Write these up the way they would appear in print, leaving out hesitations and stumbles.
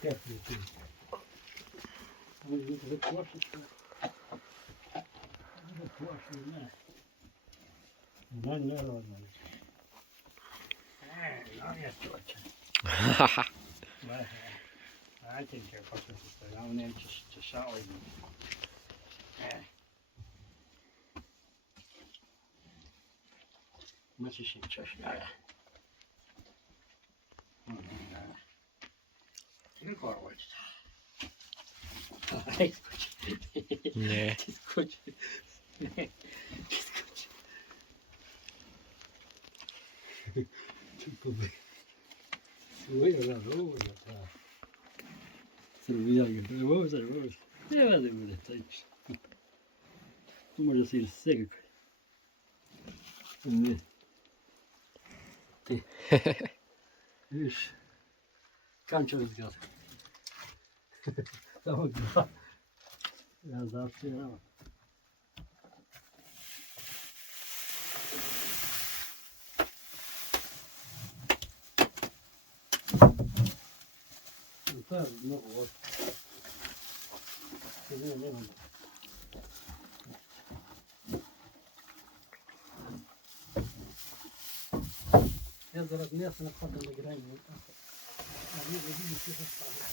Теплый ты. Он заквашится. Заквашенный, на. Да, народно. Ну, я точно. А тільки послухайте, а вони чешали. Значить, ще чешляє. Не хочеться. Ай, скочи. Не. Ти скочи. Ти скочи. Ти побив. Виграв, так. Срубіяки, тривовся. Не буде, так. Може сир сик. Ти. Видиш, канчо розказав. Там два. Я завжди грав. Так, ну от. Не надо. Я зараз м'ясо на хату награю. А не видно, що заставлю.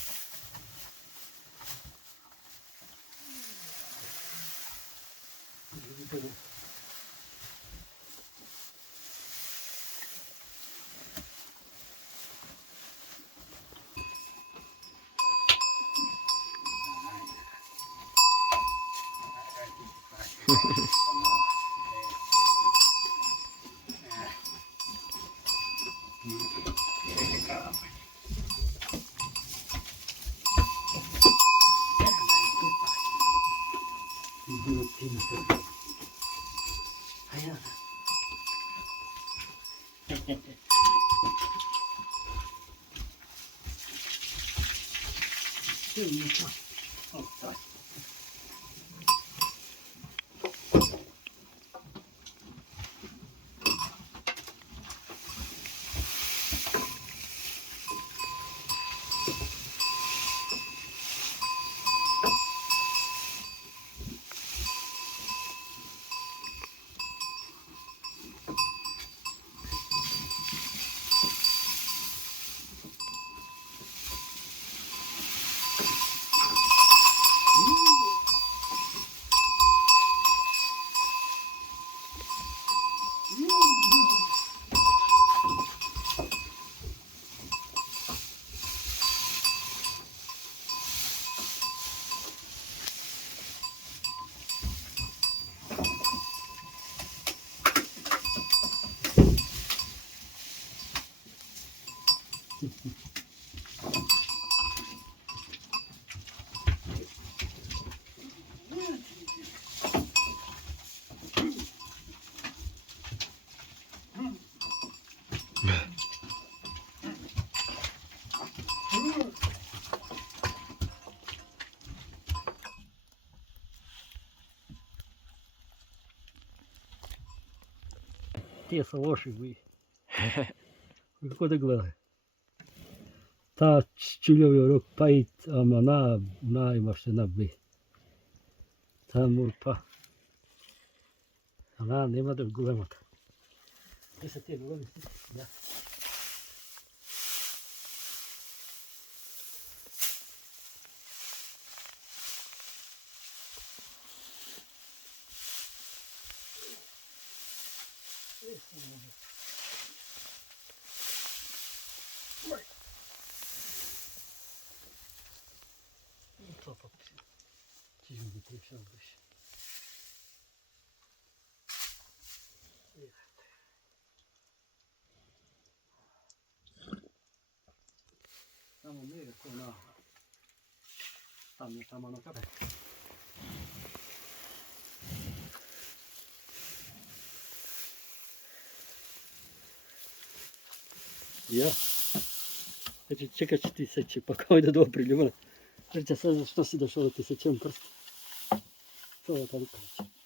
Тесо лошадь. Какой-то глаз. Та чулёвый рок паит, а на и машина бы. Та мурпа. Она нема да големата. Если ты голем, да. Там умеет, там оно капает. Я. Значит, чекать 1000, пока мы до дома придем. Что сюда шел 1000 просто. Что это, короче.